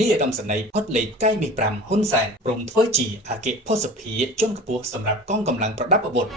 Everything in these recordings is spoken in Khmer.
នេះឧត្តមសេនីយ៍ផុតលេខកៃមី5ហ៊ុនសែនព្រមធ្វើជាអគ្គភស្តុភារជាន់ខ្ពស់សម្រាប់កងកម្លាំងប្រដាប់អាវុធ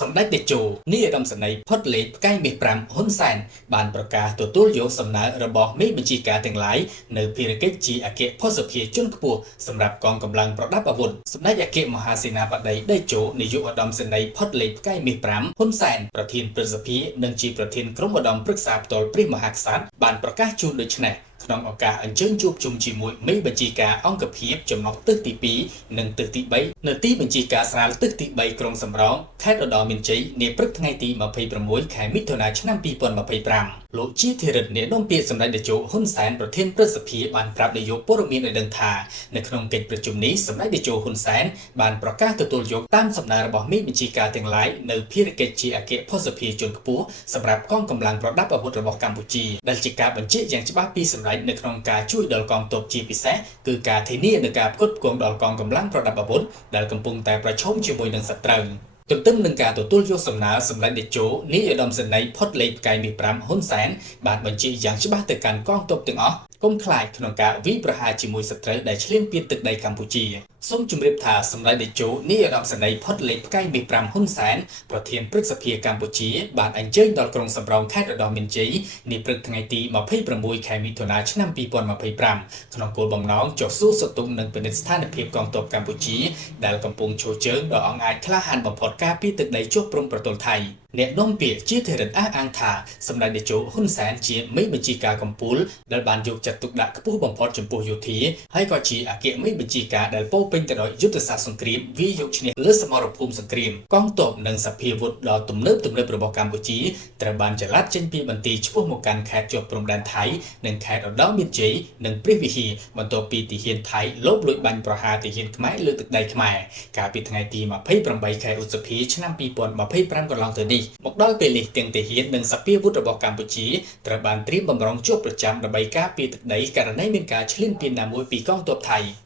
សម្ដេចតេជោនាយឧត្តមសេនីយ៍ផុតលេខកៃមាស5ហ៊ុនសែនបានប្រកាសទទួលយកសំណើរបស់មេបញ្ជាការទាំងឡាយនៅភារកិច្ចជាអគ្គភស្តុភារជាន់ខ្ពស់សម្រាប់កងកម្លាំងប្រដាប់អាវុធសម្ដេចអគ្គមហាសេនាបតីតេជោនាយកឧត្តមសេនីយ៍ផុតលេខកៃមាស5ហ៊ុនសែនប្រធានព្រឹទ្ធសភានិងជាប្រធានក្រុមឧត្តមប្រឹក្សាផ្ទាល់ព្រះមហាក្សត្របានប្រកាសជូនដូចនេះក្នុងឱកាសអញ្ជើញជួបជុំជាមួយមេបញ្ជាការអង្គភាពចំណុចទិសទី2និងទិសទី3នៅទីបញ្ជាការស្រាលទិសទី3ក្រុងសំរោងខេត្តឧត្តរមានជ័យនាព្រឹកថ្ងៃទី26ខែមិថុនាឆ្នាំ2025លោកជាធិរិទ្ធអ្នកនាំពាក្យសម្ដេចតេជោហ៊ុនសែនប្រធានព្រឹទ្ធសភាបានប្រាប់នាយកព័ត៌មានឲ្យដឹងថានៅក្នុងកិច្ចប្រជុំនេះសម្ដេចតេជោហ៊ុនសែនបានប្រកាសទទួលយកតាមសំណើរបស់មេបញ្ជាការទាំងឡាយនៅភារកិច្ចជាអគ្គភស្តុភារជាន់ខ្ពស់សម្រាប់កងកម្លាំងប្រដាប់អាវុធរបស់កម្ពុជាដែលជាការបញ្ជាក់យ៉ាងច្បាស់ពីសម្ដេចនៅក្នុងការជួយដល់កងទ័ពជាពិសេសគឺការធានានៅការផ្គត់ផ្គង់ដល់កងកម្លាំងប្រដាប់អាវុធដែលកំពុងតែប្រឈមជាមួយនឹងសត្រូវទន្ទឹមនឹងការទទួលយកសំណើសម្ដេចតេជោនាយឧត្តមសេនីយ៍ផុតលេខកៃមាស5ហ៊ុនសែនបានបញ្ជាយ៉ាងច្បាស់ទៅកាន់កងទ័ពទាំងអស់កុំខ្លាចក្នុងការវាយប្រហារជាមួយសត្រូវដែលឈ្លានពានទឹកដីកម្ពុជាសូមជម្រាបថាសម្ដេចតេជោនាយឧត្តមសេនីយ៍ផុតលេខកៃមាស5ហ៊ុនសែនប្រធានព្រឹទ្ធសភាកម្ពុជាបានអញ្ជើញដល់ក្រុងសំរោងខេត្តឧត្តរមានជ័យនាព្រឹកថ្ងៃទី26ខែមិថុនាឆ្នាំ2025ក្នុងគោលបំណងចុះសួរសុខទុក្ខនិងពិនិត្យស្ថានភាពកងទ័ពកម្ពុជាដែលកំពុងឈរជើងដ៏អង្អាចក្លាហានបំផុតការពារទឹកដីជាប់ព្រំប្រទល់ថៃអ្នកនាំពាក្យជាធិរិទ្ធអះអាងថាសម្ដេចតេជោហ៊ុនសែនជាមេបញ្ជាការកំពូលដែលបានយកចិត្តទុកដាក់ខ្ពស់បំផុតចំពោះយោធាហើយក៏ជាអគ្គមេបញ្ជាការដែលពោពេញទៅដោយយុទ្ធសាស្ត្រសង្គ្រាមវាយកឈ្នះលើសមរភូមិសង្គ្រាមកងទ័ពនិងសភាវុធដ៏ទំនើបរបស់កម្ពុជាត្រូវបានចល័តចេញពីបន្ទាយឆ្ពោះមកកាន់ខេត្តជាប់ព្រំដែនថៃនិងខេត្តឧត្តរមានជ័យនិងព្រះវិហារបន្ទាប់ពីទាហានថៃលបលួចបាញ់ប្រហារទាហានខ្មែរលើទឹកដីខ្មែរកាលពីថ្ងៃទី28ខែឧសភាឆ្នាំ2025កន្លងទៅនេះមកដល់ពេលនេះទាំងទាហាននិងសភាវុធរបស់កម្ពុជាត្រូវបានត្រៀមបម្រុងជាប់ប្រចាំដើម្បីការពារទឹកដីករណីមានការឈ្លានពានណាមួយពីកងទ័ពថៃ